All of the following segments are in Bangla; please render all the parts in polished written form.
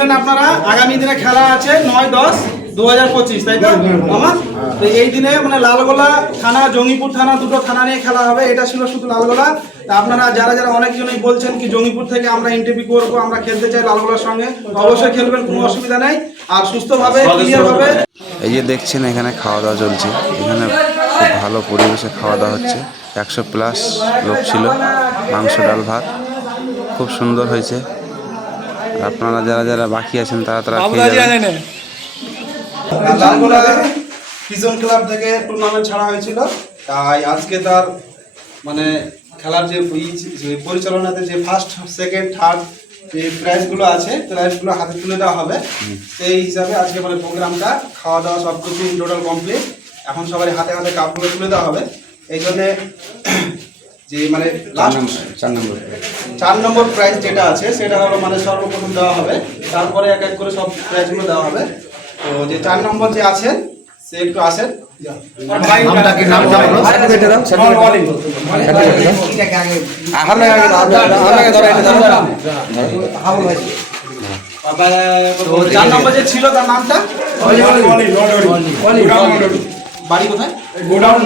শুনলেন আপনারা, আগামী দিনে খেলা আছে 9-10-2025, তাই তো আমার? তো এই দিনে মানে লালগোলা থানা, জঙ্গিপুর থানা, দুটো থানা নিয়ে খেলা হবে। এটা ছিল শুধু লালগোলা। তা আপনারা যারা যারা অনেকজনই বলছেন কি জঙ্গিপুর থেকে আমরা ইন্টারভিউ করবো, আমরা খেলতে চাই লালগোলার সঙ্গে, অবশ্যই খেলবেন, কোনো অসুবিধা নেই। আর সুস্থভাবে ক্লিয়ার হবে। এই যে দেখছেন এখানে খাওয়া দাওয়া চলছে, এখানে খুব ভালো পরিবেশে খাওয়া দাওয়া হচ্ছে। 100+ লোক ছিল, মাংস ডাল ভাত খুব সুন্দর হয়েছে। আর আপনারা যারা যারা বাকি আছেন তারা খেয়ে যাবেন। লালগোলা কিজন ক্লাব থেকে টুর্নামেন্ট ছাড়া হয়েছিল, তাই আজকে তার মানে খেলার যে পরিচালনাতে যে ফার্স্ট, সেকেন্ড, থার্ড যে প্রাইজগুলো আছে, প্রাইজগুলো হাতে তুলে দেওয়া হবে। সেই হিসাবে আজকে মানে প্রোগ্রামটা, খাওয়া দাওয়া সব কিছু টোটাল কমপ্লিট। এখন সবাই হাতে হাতে কাপগুলো তুলে দেওয়া হবে। এই জন্যে যে মানে চার নম্বর প্রাইজ যেটা আছে সেটা হলো মানে সর্বপ্রথম দেওয়া হবে, তারপরে এক এক করে সব প্রাইজগুলো দেওয়া হবে। তো যে 4 নম্বর যে আছেন সে একটু আসেন। চার নম্বর যে ছিল তার নামটা বাড়ি কোথায়? গোডাউন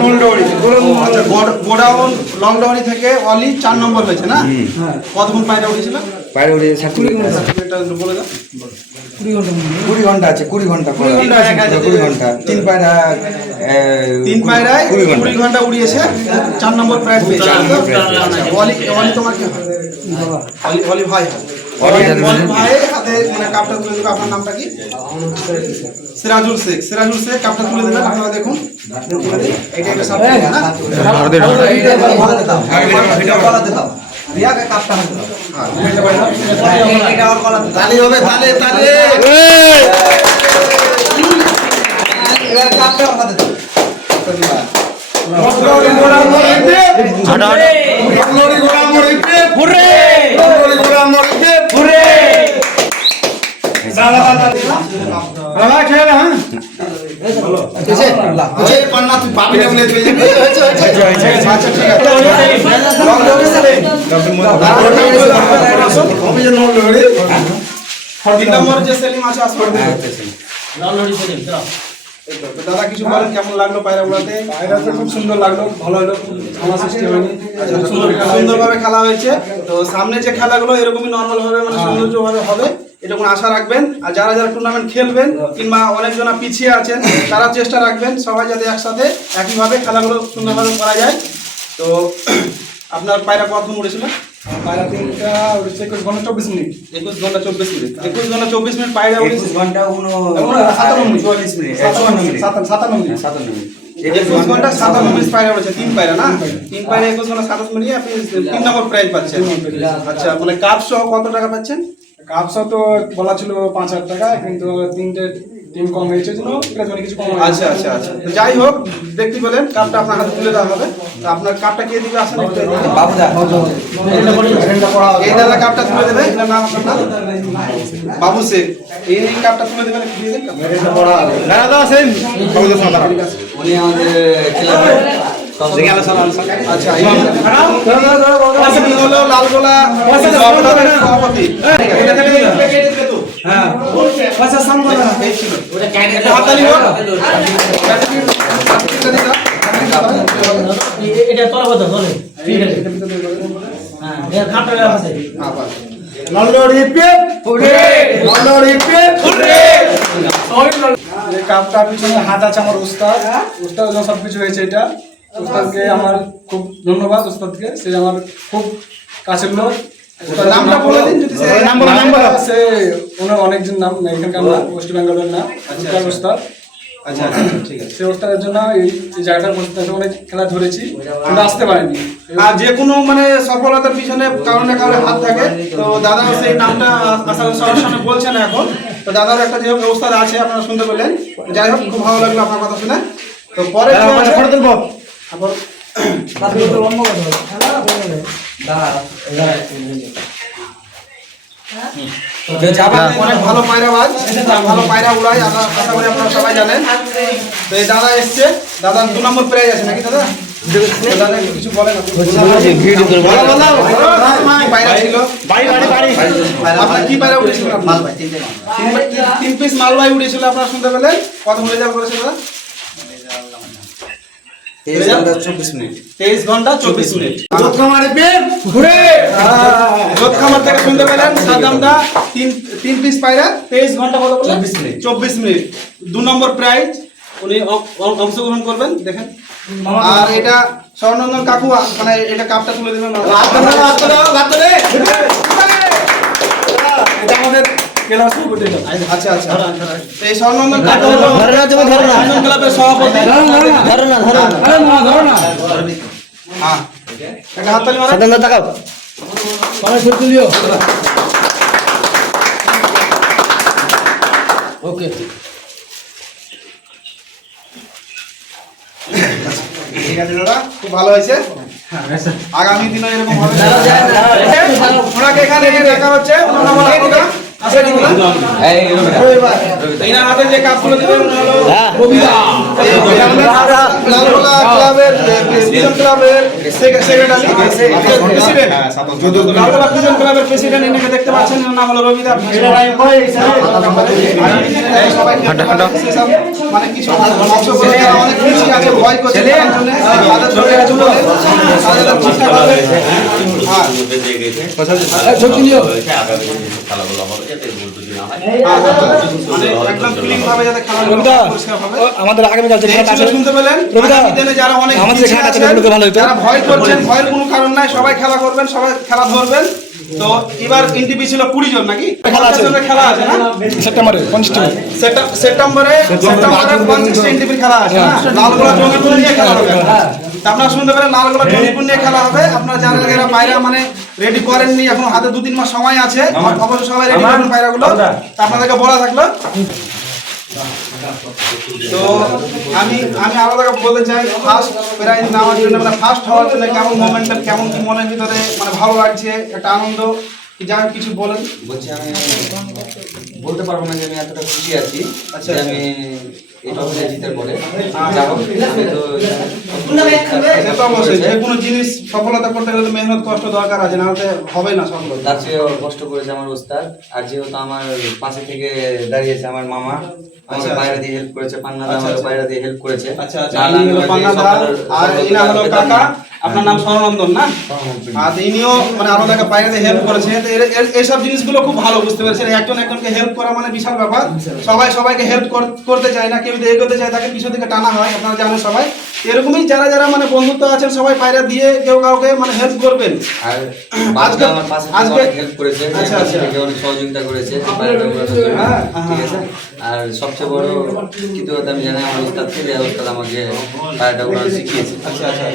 লংডাউনি থেকে অলি 4 নম্বর হয়েছে না? কতক্ষণ পায়রা উঠেছিল? বাইরে উঠে 20 ঘন্টা আছে, 20 ঘন্টা 20 ঘন্টা 3 পায়রায় 20 ঘন্টা উড়িয়েছে। 4 নম্বর প্রাইজ পেয়েছে। অলি তোমার কি হয়? অলি ভাই হয়। অলি ভাই হাতে মানে কাপটা তুলে দেবে। আপনার নামটা কি? সিরাজুল শেখ। সিরাজুল শেখ কাপটা তুলে দেবেন। আপনারা দেখুন, এটা একটা সাবজেক্ট না, তালি হবে, তালে তালে। দাদা কিছু বলেন, কেমন লাগলো পায়রা উড়াতে? পায়রা তো খুব সুন্দর লাগলো, ভালো হলো, খেলা সৃষ্টি হয়নি, সুন্দরভাবে খেলা হয়েছে। তো সামনে যে খেলাগুলো এরকমই নর্মাল ভাবে মানে সৌন্দর্যভাবে হবে, এটা কোনো আশা রাখবেন। আর যারা যারা টুর্নামেন্ট খেলবেন কিংবা অনেকজনা পিছিয়ে আছেন, তারা চেষ্টা রাখবেন সবাই যাতে একসাথে একইভাবে খেলাগুলো সুন্দরভাবে করা যায়। তো আপনার পায়রা কতক্ষণ উড়েছিল? পায়রা 3টা উঠেছে 21 ঘন্টা 24 মিনিট। 21 ঘন্টা 24 মিনিট। 21 ঘন্টা 24 মিনিট পায়রা উড়েছে। 21 ঘন্টা 57 মিনিট 44 মিনিট 57 মিনিট 21 ঘন্টা 57 মিনিট পায়রা উড়েছে। 3 পায়রা না? 3 পায়রা 21 ঘন্টা 57 মিনিট, আপনি 3 নম্বর প্রাইজ পাচ্ছেন। আচ্ছা, মানে কাপ সহ কত টাকা পাচ্ছেন? কাপসা তো বলা ছিল 5000 টাকা, কিন্তু 3টে টিম কম হয়েছে জন্য এটা জন্য কিছু কম হয়েছে। আচ্ছা আচ্ছা আচ্ছা, তো যাই হোক, দেখতে পেলেন কাপটা আপনার হাতে তুলে দেওয়া হবে। তো আপনার কাপটা কে দিবে? আসেন একটু এদিকে। বাবুদা এই দাদা কাপটা তুলে দেবে। এটার নাম আপনার নাম? বাবু শেখ। এই কাপটা তুলে দেবেন, একটু দিয়ে দেন। দাদা আছেন উনি আমাদের ক্লাবের আচ্ছা, এই হলো লালগোলা সভাপতি। এটা থেকে হ্যাঁ, আচ্ছা সামনে এই ছিল ওটা ক্যান্ডিডেট হাতালি হোক। এটা তোলা কথা বলে হ্যাঁ, এর খাটটা আছে। লন্ডরি পেপ উড়ে, লন্ডরি পেপ উড়ে। এই কাপটা পিছনে হাত আছে আমার উস্তাদ, উস্তাদ যখন সবকিছু হয়েছে। এটা উস্তাদকে আমার খুব ধন্যবাদ, উস্তাদকে। সে আমার খুব কাছের লোক। নামটা বলে দিন যদি সে নাম বলো। সে ওনার অনেকজন নাম, এখানকার না, ওয়েস্ট বেঙ্গলের না, উস্তাদ। আচ্ছা আচ্ছা, ঠিক আছে। সে ওস্তাদের জন্য এই জায়গাটার মধ্যে অনেক খেলা ধরেছি, কিন্তু আসতে পারিনি। আর যে কোনো মানে সফলতার পিছনে কারণে কারণে হাত থাকে। তো দাদা সেই নামটা আসার সবার সামনে বলছে না এখন। তো দাদার একটা যে ব্যবস্থা আছে, আপনারা শুনতে পেলেন। যাই হোক, খুব ভালো লাগলো আপনার কথা শুনে। তো পরে অনেক ভালো পায়রাবাজ, ভালো পায়রা উড়াই, আশা করি আপনারা সবাই জানেন। তো এই দাদা এসছে, দাদা 2 নম্বর প্রাইজ আছে নাকি দাদা? দাদা একটু কিছু বলেন আপনি। পায়রা ছিল আপনার কি পায়রা উঠেছিল? মালবাই 3 পিস মালবাই উঠেছিল আপনারা শুনতে পেলেন। কত রেজাল্ট করেছে দাদা? 23 মিনিট 23 ঘন্টা 24 মিনিট। জোতখামারে পেপ ঘুরে জোতখামার থেকে শুনতে পেলেন সাদামদা 3 পিস পায়রা 23 ঘন্টা কত বললেন? 24 মিনিট। 2 নম্বর প্রাইজ উনি অংশগ্রহণ করবেন দেখেন। আর এটা স্বর্ণনন্দন কাকু মানে এটা কাপটা তুলে দেবেন। এটা আমাদের ক্লাব সভাপতি। আচ্ছা আচ্ছা এই স্বর্ণনন্দন কাকু হলো স্বর্ণনন্দন ক্লাবের সভাপতি। হ্যাঁ একটা হাততালি মারেন। ওকে ঠিক আছে দাদা খুব ভালো হয়েছে। আগামী দিনে এরকম হবে। ওনাকে এখানে দেখা হচ্ছে। ওনার নাম হলো আবুদা। আসেন বলুন। এইনার হাতে যে কাপগুলো দিবেন উনি হলো লালগোলা ক্লাবের পিজন ক্লাবের সেক্রেটারি প্রেসিডেন্ট। লালগোলা পিজন ক্লাবের প্রেসিডেন্ট ইনাকে দেখতে পাচ্ছেন। এর নাম হলো রবিদা। সবাই মানে কিছু অংশ করে যারা অনেক খুশি আছে ভয় করছে তার জন্য তাদের ধরে কিছু বলে তাদের চেষ্টা করবে। মানে একদম ক্লিন ভাবে যাতে খেলাগুলো পরিষ্কার হবে। আমাদের আগামীকাল যে খেলা আছে শুনতে পেলেন আগামী দিনে যারা অনেক আমাদের পিছিয়ে খেলাটা আছেন, ছিল ভালো হতো। যারা ভয় করছেন ভয়ের কোনো কারণ নাই। সবাই খেলা করবেন, সবাই খেলা ধরবেন। তো এবার এনটিপি ছিল 20 জন নাকি খেলা আছে। খেলা আছে না সেপ্টেম্বরে কনস্টেবল সেপ্টেম্বরে 50 এনটিপির খেলা আছে না। লালগোলা জঙ্গিপুর নিয়ে খেলা হবে। তা আপনারা শুনতে পেলেন লালগোলা জঙ্গিপুর নিয়ে খেলা হবে। আপনারা জানেন এরা পায়রা মানে রেডি করেননি, এখন হাতে 2-3 মাস সময় আছে। অবশ্যই সবাই রেডি করুন পায়রাগুলো। তা আপনাদেরকে বলা থাকলো। তো আমি আলাদা বলতে চাই ফার্স্ট প্রাইজ নেওয়ার জন্য মানে ফার্স্ট হওয়ার জন্য কেমন মোমেন্টটা কেমন কি মনের ভিতরে মানে ভালো লাগছে একটা আনন্দ যা কিছু বলেন। বলছি আমি বলতে পারবো না যে আমি এতটা খুশি আছি। আচ্ছা, যে আমি এই টপিকে জিতার পরে যা হোক আমি তো সে তো অবশ্যই যে কোনো জিনিস সফলতা করতে গেলে তো মেহনত কষ্ট দরকার আছে, না হলে হবে না সফলতা। তার চেয়ে কষ্ট করেছে আমার ওস্তাদ। আর যেহেতু আমার পাশে থেকে দাঁড়িয়েছে আমার মামা, আমাকে পায়রা দিয়ে হেল্প করেছে, পান্নাদা আমাকে পায়রা দিয়ে হেল্প করেছে। আচ্ছা আচ্ছা ইনি হলো পান্নাদা আর ইনি হলো কাকা। আপনার নাম স্বর্ণনন্দন না? আর ইনিও মানে আলাদাকে পায়রাতে হেল্প করেছে। তো এইসব জিনিসগুলো খুব ভালো বুঝতে পেরেছেন। একজন একজনকে হেল্প করা মানে বিশাল ব্যাপার। সবাই সবাইকে হেল্প করতে চায় না, কেউ যদি এগোতে চায় তাকে পিছন থেকে টানা হয়। আপনারা জানেন সবাই এরকমই যারা যারা মানে বন্ধুত্ব আছেন সবাই পায়রা দিয়ে কেউ কাউকে মানে হেল্প করবেন। আর আজকে আমার পাশে থেকে অনেক হেল্প করেছে, আচ্ছা আচ্ছা থেকে অনেক সহযোগিতা করেছে পায়রাটা করার জন্য। ঠিক আছে। আর সবচেয়ে বড় কৃতজ্ঞতা আমি জানাই আমার ওস্তাদ থেকে। ওস্তাদ আমাকে পায়রাটা করা শিখিয়েছে। আচ্ছা আচ্ছা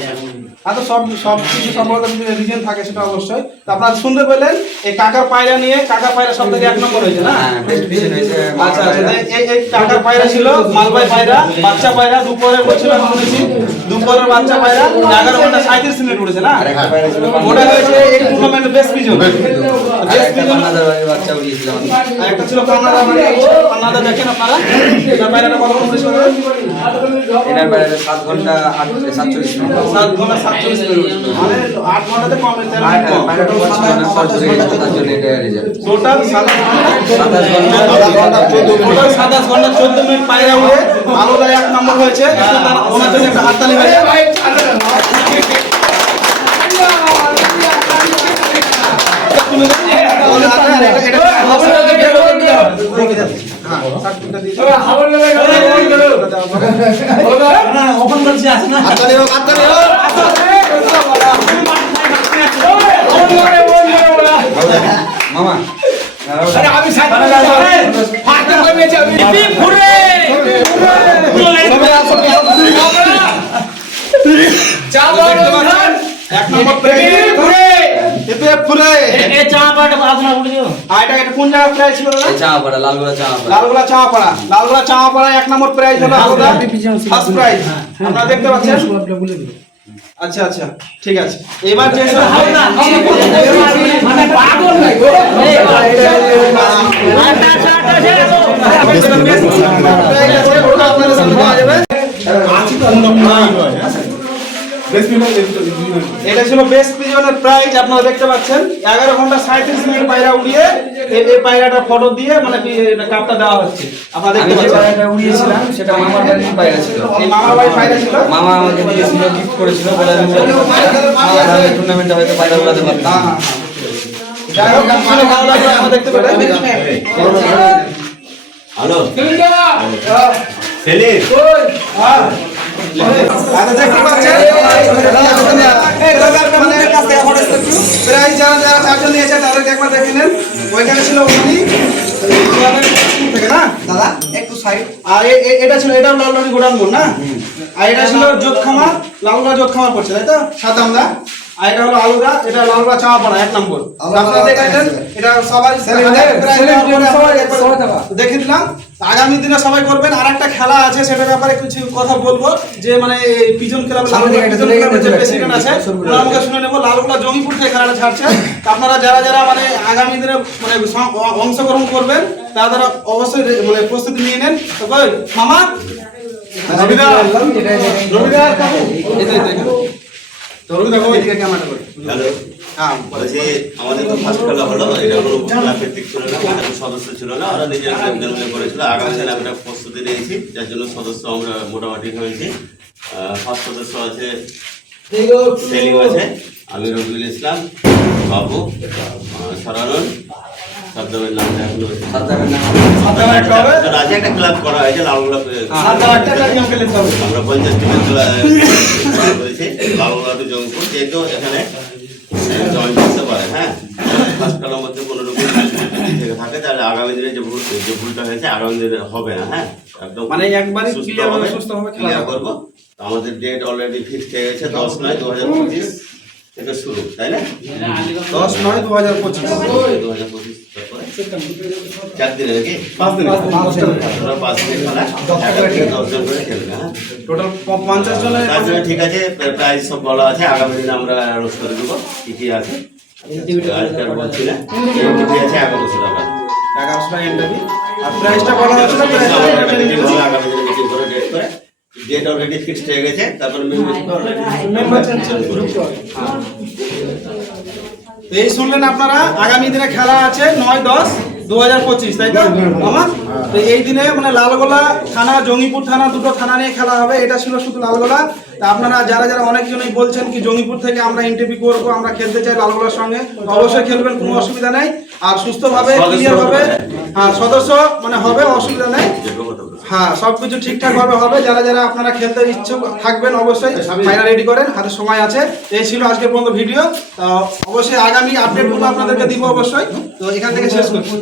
আর তো সব কিছু সফলতা রিজন থাকে সেটা অবশ্যই। তো আপনারা শুনতে পেলেন এই কাকার পায়রা নিয়ে। কাকার পায়রা সব থেকে 1 নম্বর হয়েছে না? হ্যাঁ, বেস্ট ডিসিশন হয়েছে। আচ্ছা আচ্ছা এই কাকার পায়রা ছিল মালবাই পায়রা, বাচ্চা পায়রা। দুপুরে বলছিল শুনেছি দুপুরের বাচ্চা পায়রা 11 ঘন্টা 37 মিনিট উঠেছে না? আরেকটা পায়রা ছিল ওটা হয়েছে এই টুর্নামেন্টের বেস্ট পিজন। বেস্ট পিজন পান্নাদার বাড়ির বাচ্চা উড়িয়েছিলাম আমি। আর একটা ছিল পান্নাদা মানে পান্নাদা দেখেন আপনারা এটা পায়রাটা কত উঠেছে? এনার পায়রাটা 7 ঘন্টা 47 মিনিট। 7 ঘন্টা 47 মিনিট মানে 8 ঘন্টাতে কম হয়েছে। পায়রাটা পড়ছিল না, শর্ট হয়ে গেছে, তার জন্য এটা রেজাল্ট। টোটাল 27 ঘন্টা টোটাল 27 ঘন্টা 14 মিনিট পায়রা উড়ে আলাদা 1 নম্বর হয়েছে। ওনার জন্য একটা হাততালি হয়ে যায়। ওপেন করছি আছে না মামা আমি এক নম্বর এই চা পাটা আপনার উঠে দিও। এটা কোন জায়গায় প্রাইজ ছিল দাদা? চাপাড়া লালগোলা চাপাড়া। লালগোলা চাপাড়া। লালগোলা চাপাড়া 1 নম্বর প্রাইজ হলো আলাদা ফার্স্ট প্রাইজ। আপনারা দেখতে পাচ্ছেন। আচ্ছা আচ্ছা ঠিক আছে। এবার যে সব মানে পাগল নাই গো। আপনাদের সামনে পাওয়া যাবে। এটা ছিল বেস্ট পিজনের প্রাইজ, আপনারা দেখতে পাচ্ছেন 11 ঘন্টা 37 মিনিট পায়রা উড়িয়ে এই পায়রাটা ফটো দিয়ে মানে কাপটা দেওয়া হচ্ছে। আপনারা দেখতে আমি যে পাচ্ছেন পায়রাটা উড়িয়েছিলাম সেটা মামার বাড়ির পায়রা ছিল। এই মামার বাড়ির পায়রা ছিল। মামা আমাকে দিয়েছিল, গিফট করেছিল বলে আমি টুর্নামেন্টে হয়তো পায়রা উড়াতে পারতাম। যাই হোক, আপনারা ভালো লাগলো আপনারা দেখতে পেলেন। হ্যালো আচ্ছা, দেখতে পাচ্ছেন প্রায় যারা যারা চারজন নিয়েছে তাদেরকে একবার দেখে নেন। ওইখানে ছিল উনি থেকে না দাদা একটু সাইড, আর এটা ছিল, এটাও লালবাড়ি গোডাউন মোড় না, আর এটা ছিল জোতখামার, লালগড়া জোতখামার পড়ছে তাই তো সাতামদা, আর এটা হলো আলুদা, এটা লালগড়া চাওয়াপাড়া 1 নম্বর। আপনারা দেখেছেন এটা সবাই দেখে দিলাম। আগামী দিনে সবাই করবেন। আর একটা খেলা আছে সেটার ব্যাপারে কিছু কথা বলবো, যে মানে এই পিজন ক্লাবের যে প্রেসিডেন্ট আছে ওনার মুখে শুনে নেবো। লালগোলা জঙ্গিপুর থেকে খেলাটা ছাড়ছে। আপনারা যারা যারা মানে আগামী দিনে মানে অংশগ্রহণ করবেন তারা অবশ্যই মানে প্রস্তুতি নিয়ে নেন। তো কই মামা রবিদার কাকু বলছি আমাদের তো ফার্স্ট খেলা হলো, এটা কোনো খেলা ভিত্তিক ছিল না, আমাদের সদস্য ছিল না, ওরা নিজের জন্য করেছিল। আগামী দিনে আমরা প্রস্তুতি নিয়েছি, যার জন্য সদস্য আমরা মোটামুটি হয়েছি। ফার্স্ট সদস্য আছে সেলিম আছে, আমি রবিউল ইসলাম, বাবু, সরানন, সাদ্দামের নামটা এখনো আছে। একটা ক্লাব করা হয়েছে লালগোলা, আমরা 50 টিমের ক্লাব করেছি লালগোলা টু জঙ্গিপুর, যেহেতু এখানে জয়েন করতে পারে। হ্যাঁ, ফার্স্ট খেলার মধ্যে কোনো রকম থেকে থাকে তাহলে আগামী দিনে যে ভুলটা হয়েছে আগামী দিনে হবে না। হ্যাঁ, একদম মানে একবারই সুস্থভাবে ক্লিয়ার করবো। আমাদের ডেট অলরেডি ফিক্সড হয়ে গেছে 10/9/2025 থেকে শুরু, তাই না? 10/9/2025 2025 তারপরে 4 দিনে নাকি 5 দিন 5 দিনে খেলা, 11 থেকে 10 জন করে খেলবে। হ্যাঁ, টোটাল 50 জনের। তার জন্য ঠিক আছে, প্রাইজ সব বলা আছে। আগামী দিনে আমরা অ্যানাউন্স করে দেবো কি কি আছে। আজকে আর বলছি না, কি আছে 1100 টাকা। 1100 টাকা এন্ট্রি। আর প্রাইসটা বলা হচ্ছে না, প্রাইসটা আগামী দিনে মিটিং করে ডেট করে, ডেট অলরেডি ফিক্সড হয়ে গেছে। তারপর মেম্বার চেঞ্জ করে এই শুনলেন আপনারা, আগামী দিনে খেলা আছে 9/10/2025 তাই তো আমার। তো এই দিনে মানে লালগোলা থানা, জঙ্গিপুর থানা, দুটো থানা নিয়ে খেলা হবে। এটা ছিল শুধু লালগোলা। তা আপনারা যারা যারা অনেকজনই বলছেন কি জঙ্গিপুর থেকে আমরা ইন্টারভিউ করবো, আমরা খেলতে চাই লালগোলার সঙ্গে, অবশ্যই খেলবেন, কোনো অসুবিধা নেই। আর সুস্থভাবে ক্লিয়ার হবে, হ্যাঁ সদস্য মানে হবে, অসুবিধা নেই। হ্যাঁ, সবকিছু ঠিকঠাক ভাবে হবে। যারা যারা আপনারা খেলতে ইচ্ছুক থাকবেন অবশ্যই ফাইনাল রেডি করেন, হাতে সময় আছে। এই ছিল আজকে পর্যন্ত ভিডিও। তো অবশ্যই আগামী আপডেটগুলো আপনাদেরকে দিব অবশ্যই। তো এখান থেকে শেষ করছি।